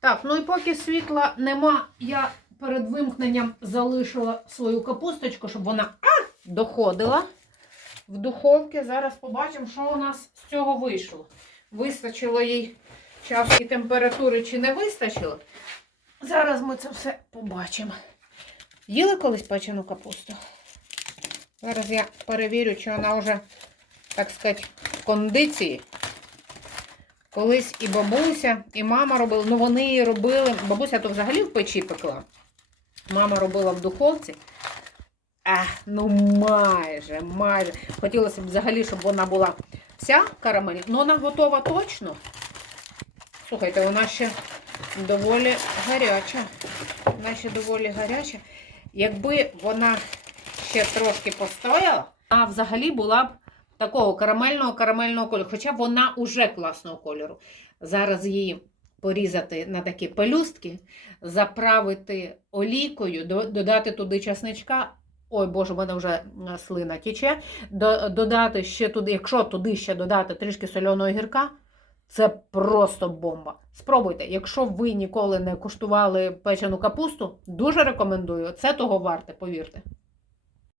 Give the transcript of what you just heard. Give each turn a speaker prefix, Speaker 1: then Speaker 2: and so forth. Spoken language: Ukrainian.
Speaker 1: Так, ну і поки світла нема, я перед вимкненням залишила свою капусточку, щоб вона а, доходила в духовці. Зараз побачимо, що у нас з цього вийшло. Вистачило їй часу температури чи не вистачило. Зараз ми це все побачимо. Їли колись печену капусту? Зараз я перевірю, чи вона вже, так сказати, в кондиції. Колись і бабуся, і мама робили. Ну, вони її робили. Бабуся то взагалі в печі пекла. Мама робила в духовці. А, ну майже, майже. Хотілося б взагалі, щоб вона була вся карамель. Ну, вона готова точно. Слухайте, вона ще доволі гаряча. Вона ще доволі гаряча. Якби вона ще трошки постояла, вона взагалі була б такого карамельного карамельного кольору. Хоча вона уже класного кольору. Зараз її порізати на такі пелюстки, заправити олійкою, додати туди часничка. Ой, Боже, в мене вже слина тіче. Додати ще туди, якщо туди ще додати трішки соляного гірка, це просто бомба. Спробуйте, якщо ви ніколи не куштували печену капусту, дуже рекомендую. Це того варте, повірте.